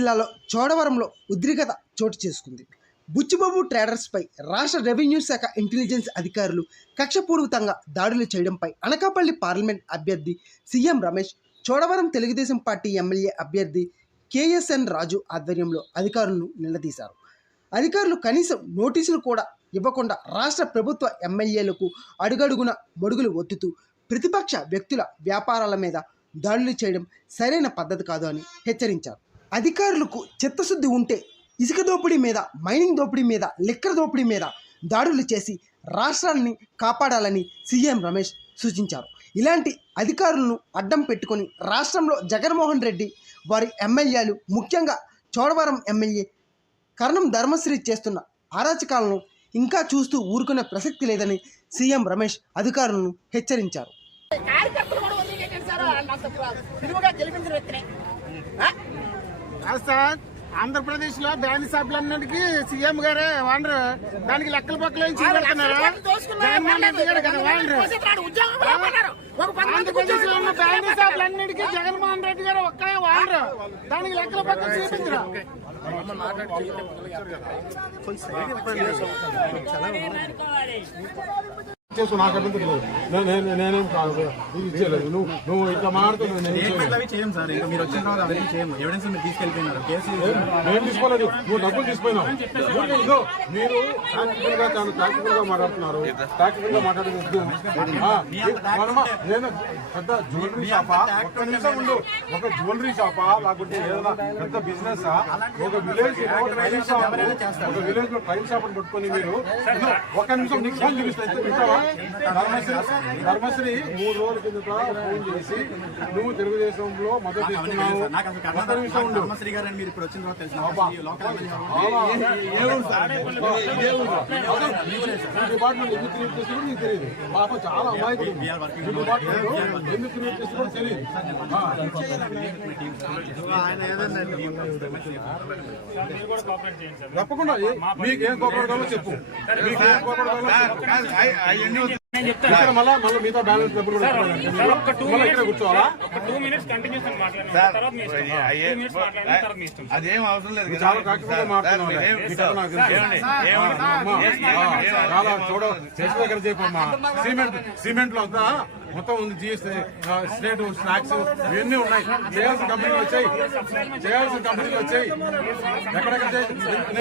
జిల్లాలో చోడవరంలో ఉద్రిక్తత చోటు చేసుకుంది. బుచ్చిబాబు ట్రేడర్స్పై రాష్ట్ర రెవెన్యూ శాఖ ఇంటెలిజెన్స్ అధికారులు కక్షపూర్వకంగా దాడులు చేయడంపై అనకాపల్లి పార్లమెంట్ అభ్యర్థి CM Ramesh, Chodavaram Telugu Desam party MLA అభ్యర్థి కేఎస్ఎన్ రాజు ఆధ్వర్యంలో అధికారులను నిలదీశారు. అధికారులు కనీసం నోటీసులు కూడా ఇవ్వకుండా రాష్ట్ర ప్రభుత్వ ఎమ్మెల్యేలకు అడుగడుగున మడుగులు ఒత్తుతూ ప్రతిపక్ష వ్యక్తుల వ్యాపారాల మీద దాడులు చేయడం సరైన పద్ధతి కాదు అని హెచ్చరించారు. అధికారులకు చిత్తశుద్ధి ఉంటే ఇసుక దోపిడీ మీద, మైనింగ్ దోపిడీ మీద, లిక్కర్ దోపిడీ మీద దాడులు చేసి రాష్ట్రాన్ని కాపాడాలని సీఎం రమేష్ సూచించారు. ఇలాంటి అధికారులను అడ్డం పెట్టుకొని రాష్ట్రంలో జగన్మోహన్ రెడ్డి వారి ఎమ్మెల్యేలు, ముఖ్యంగా చోడవరం ఎమ్మెల్యే కరణం ధర్మశ్రీ చేస్తున్న అరాచకాలను ఇంకా చూస్తూ ఊరుకునే ప్రసక్తి లేదని సీఎం రమేష్ అధికారులను హెచ్చరించారు. ఆంధ్రప్రదేశ్ లో బ్యాండ్ షాపులన్నిటికీ సీఎం గారే వాండరు, దానికి లెక్కల పక్కల జగన్మోహన్ రెడ్డి గారు కదా వాండరు. ఆంధ్రప్రదేశ్ లో ఉన్న బ్యాండ్ షాపులన్నిటికీ జగన్మోహన్ రెడ్డి గారు ఒక్కడే వాండరు, దానికి లెక్కల పక్కన చూపించరు. నేనేం కాదు, ఇచ్చేయలేదు. నువ్వు ఇట్లా మాట్లాడుతున్నావు. మీరు వచ్చిన తర్వాత అవన్నీ చేయము. ఎవిడెన్స్ మీరు తీసుకెళ్ళిపోయినారు. నేను తీసుకోలేదు, నువ్వు డబ్బులు తీసుకుపోయినావు. మీరు టాక్టికల్ గా చాలా టాక్టికల్ గా మాట్లాడుతున్నారు. టాక్టికల్ గా మాట్లాడేది నేను పెద్ద జ్యువెలరీ షాపా? ఒక్క నిమిషం ఉండు. ఒక జ్యువెలరీ షాపా లేకుంటే ఏదైనా పెద్ద బిజినెస్? ఒక విలేజ్ లో ట్రైల్ షాప్ అని పెట్టుకుని మీరు ఒక్క నిమిషం నీకు ఫోన్ చూపిస్తా. ధర్మశ్రీ 3 రోజుల కిందట ఫోన్ చేసి నువ్వు తెలుగుదేశంలో మద్దతు ఇస్తున్నావు. డిపార్ట్మెంట్ ఎందుకు క్రియేట్ చేసి నీకు తెలియదు. పాప చాలా అమాయకుడు. డిపార్ట్మెంట్ ఎందుకు క్రియేట్ చేసి కూడా తెలియదు. తప్పకుండా మీకేం కోపడతామో చెప్పు. మీకేం కోపడతామో మళ్ళీ మిగతా బ్యాలెన్స్ డబ్బులు ఇక్కడ కూర్చోవాలా? అదేం అవసరం లేదు. చాలా కాకపోతే చాలా చూడ చేసిన దగ్గర చెప్పమ్మా. సిమెంట్ లో అంతా మొత్తం ఉంది. జిఎస్టీ, స్టేట్, స్నాక్స్ ఇవన్నీ ఉన్నాయి. చేయాల్సిన కంపెనీలు వచ్చాయి. ఎక్కడెక్కడ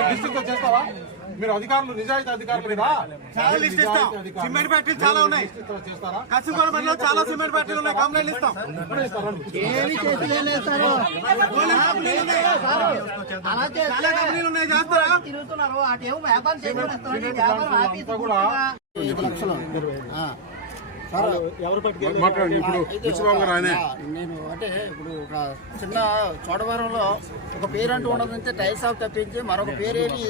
డిస్ట్రిక్ట్ తో చేస్తావా? మీరు అధికారులు నిజాయితీ అధికారులు కదా. సిమెంట్ ఫ్యాక్టరీలు చాలా ఉన్నాయి. కసిగోడలో చాలా సిమెంట్ ఫ్యాక్టరీలు ఉన్నాయి. కంప్లైంట్ ఇస్తాం. నేను అంటే ఇప్పుడు ఒక చిన్న చోడవరంలో ఒక పేరు అంటూ ఉండదంటే టైల్ షాప్ తప్పించి మరొక పేరేమి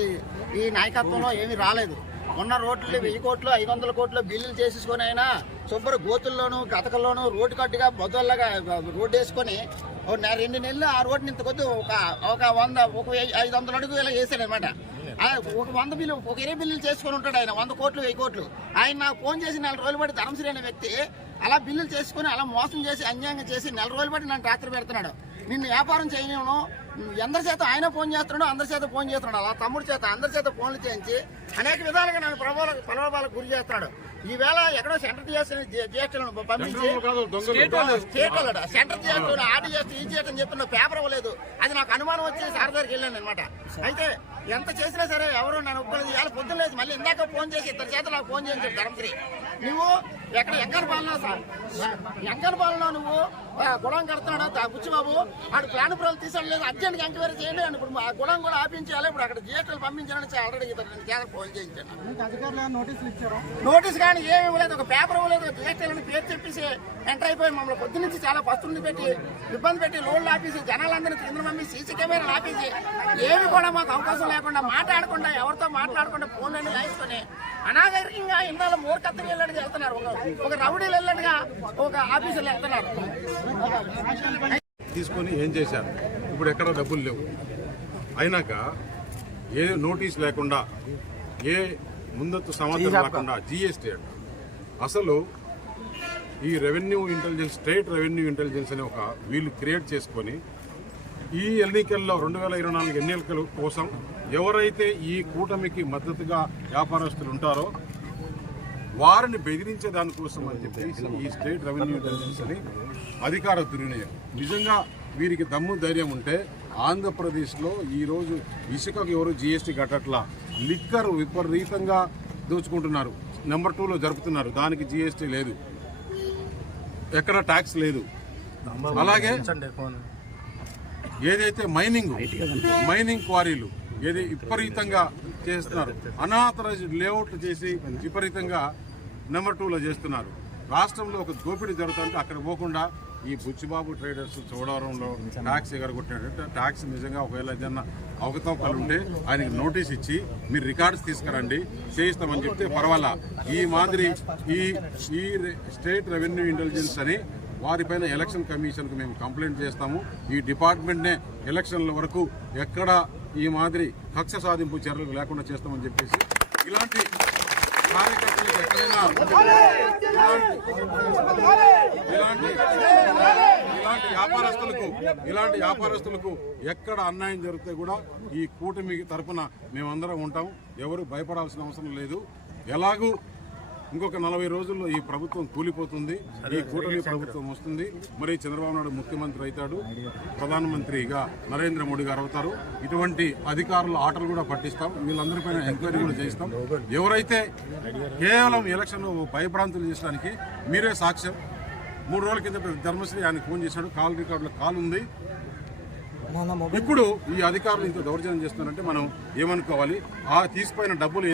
ఈ నాయకత్వంలో ఏమీ రాలేదు. ఉన్న రోడ్లు 1000 కోట్లు 500 కోట్లు బిల్లులు చేసేసుకొని అయినా శుభ్ర గోతుల్లోనూ గతకల్లోనూ రోడ్డు కట్టుగా బొద్దల్లాగా రోడ్డు వేసుకొని 2 నెలలు ఆ రోడ్డుని ఇంత కొద్ది ఒక 500 అడుగు ఇలా వేసాడు అనమాట. ఒక 100 బిల్లు, ఒక 20 బిల్లులు చేసుకొని ఉంటాడు ఆయన. 100 కోట్లు 1000 కోట్లు. ఆయన నాకు ఫోన్ చేసి 4 రోజులు బట్టి ధర్మశ్రీ అనే వ్యక్తి అలా బిల్లులు చేసుకుని అలా మోసం చేసి అన్యాయంగా చేసి 4 రోజులు బట్టి నన్ను రాత్రి పెడుతున్నాడు. నిన్ను వ్యాపారం చేయను అందరి చేత ఆయన ఫోన్ చేస్తున్నాడు, అందరి చేత ఫోన్ చేస్తున్నాడు. అలా తమ్ముడి చేత అందరి చేత ఫోన్లు చేయించి అనేక విధాలుగా నన్ను ప్రలోభాలకు గురి చేస్తున్నాడు. ఈవేళ ఎక్కడో సెంటర్ జిఎస్టీలను పంపించి సెంటర్ జిఎస్టీ ఆర్డీ చేస్తే ఈ జిఎస్టీ అని చెప్పి పేపర్ ఇవ్వలేదు. అది నాకు అనుమానం వచ్చి సార్ దగ్గరికి వెళ్ళాను అనమాట. అయితే ఎంత చేసినా సరే ఎవరు నన్ను ఒప్పుకోలేదు. ఇవాళ పొద్దున లేదు, మళ్ళీ ఇందాక ఫోన్ చేసి 2 చేత నాకు ఫోన్ చేయించాడు ధర్మశ్రీ. నువ్వు ఎక్కడ ఎంకనపాలెంలో నువ్వు గుణం కడుతున్నాడు బుచ్చిబాబు, ఆడు ప్లాన్ ప్రజలు తీసుకోలేదు. అర్జెంట్గా ఎంక్వైరీ చేయండి అని ఇప్పుడు ఆ గుణం కూడా ఆపించాలి. ఇప్పుడు అక్కడ జిఎస్టీలు పంపించాలని ఆల్రెడీ ఫోన్ చేయించాను. నోటీస్ కానీ ఏమి ఇవ్వలేదు, ఒక పేపర్ ఇవ్వలేదు. జిఎస్టీలను పేరు చెప్పేసి ఎంటర్ అయిపోయి మమ్మల్ని పొద్దు నుంచి చాలా పస్తుని పెట్టి ఇబ్బంది పెట్టి లోన్లు ఆపేసి జనాలందరినీ కింద పంపి సీసీ కెమెరాలు ఆపేసి ఏమి కూడా మాకు అవకాశం లేకుండా మాట్లాడకుండా ఎవరితో మాట్లాడకుండా ఫోన్లన్నీ లాయించుకొని అనాగరికంగా ఇన్నాళ్ళు మూర్ఖత్వం వెళ్ళడిగా వెళ్తున్నారు. ఒక రౌడీలు వెళ్ళడిగా ఒక ఆఫీసులు వెళ్తున్నారు. తీసుకొని ఏం చేశారు? ఇప్పుడు ఎక్కడ డబ్బులు లేవు. అయినాక ఏ నోటీస్ లేకుండా, ఏ ముందస్తు సమాచారం లేకుండా జిఎస్టీ అంట. అసలు ఈ revenue intelligence, state revenue intelligence అనే ఒక వీళ్ళు క్రియేట్ చేసుకొని ఈ ఎన్నికల్లో 2024 ఎన్నికల కోసం ఎవరైతే ఈ కూటమికి మద్దతుగా వ్యాపారస్తులు ఉంటారో వారిని బెదిరించే దానికోసం అని చెప్పేసి ఈ స్టేట్ రెవెన్యూ ఇంటెలిజెన్స్ అని అధికార దుర్వినియోగం. నిజంగా వీరికి దమ్ము ధైర్యం ఉంటే ఆంధ్రప్రదేశ్లో ఈరోజు ఇసుకకు ఎవరు జీఎస్టీ కట్టట్లా, లిక్కర్ విపరీతంగా దోచుకుంటున్నారు, నెంబర్ 2లో జరుపుతున్నారు, దానికి జీఎస్టీ లేదు, ఎక్కడ ట్యాక్స్ లేదు. అలాగే ఏదైతే మైనింగ్ క్వారీలు ఏది విపరీతంగా చేస్తున్నారు, అనాథరైజ్డ్ లేఅవుట్లు చేసి విపరీతంగా నెంబర్ 2లో చేస్తున్నారు. రాష్ట్రంలో ఒక దోపిడీ జరుగుతుంటే అక్కడ పోకుండా ఈ బుచ్చిబాబు ట్రేడర్స్ చోడవరంలో ట్యాక్స్ ఎగరగొట్టినట్టు ట్యాక్స్ నిజంగా ఒకవేళ ఏదైనా అవకతవకలు ఉంటే ఆయనకి నోటీస్ ఇచ్చి మీరు రికార్డ్స్ తీసుకురండి చేయిస్తామని చెప్తే పర్వాలా. ఈ మాదిరి ఈ స్టేట్ రెవెన్యూ ఇంటెలిజెన్స్ అని వారిపైన ఎలక్షన్ కమిషన్కు మేము కంప్లైంట్ చేస్తాము. ఈ డిపార్ట్మెంట్నే ఎలక్షన్ల వరకు ఎక్కడ ఈ మాదిరి కక్ష సాధింపు చర్యలు లేకుండా చేస్తామని చెప్పేసి ఇలాంటి కార్యకర్తలకు ఎక్కడైనా ఇలాంటి వ్యాపారస్తులకు ఎక్కడ అన్యాయం జరిగితే కూడా ఈ కూటమి తరపున మేమందరం ఉంటాం. ఎవరు భయపడాల్సిన అవసరం లేదు. ఎలాగూ ఇంకొక 40 రోజుల్లో ఈ ప్రభుత్వం కూలిపోతుంది, ఈ కూటమి ప్రభుత్వం వస్తుంది. మరి చంద్రబాబు నాయుడు ముఖ్యమంత్రి అవుతాడు, ప్రధానమంత్రిగా నరేంద్ర మోడీ గారు అవుతారు. ఇటువంటి అధికారుల ఆటలు కూడా పట్టిస్తాం, వీళ్ళందరిపైన ఎంక్వైరీ కూడా చేయిస్తాం. ఎవరైతే కేవలం ఎలక్షన్ భయభ్రాంతులు చేసడానికి మీరే సాక్ష్యం. 3 రోజుల కింద ధర్మశ్రీ ఆయన ఫోన్ చేశాడు, కాల్ రికార్డులో కాల్ ఉంది. ఇప్పుడు ఈ అధికారులు ఇంత దౌర్జన్యం చేస్తున్నారంటే మనం ఏమనుకోవాలి? ఆ తీసిపోయిన డబ్బులు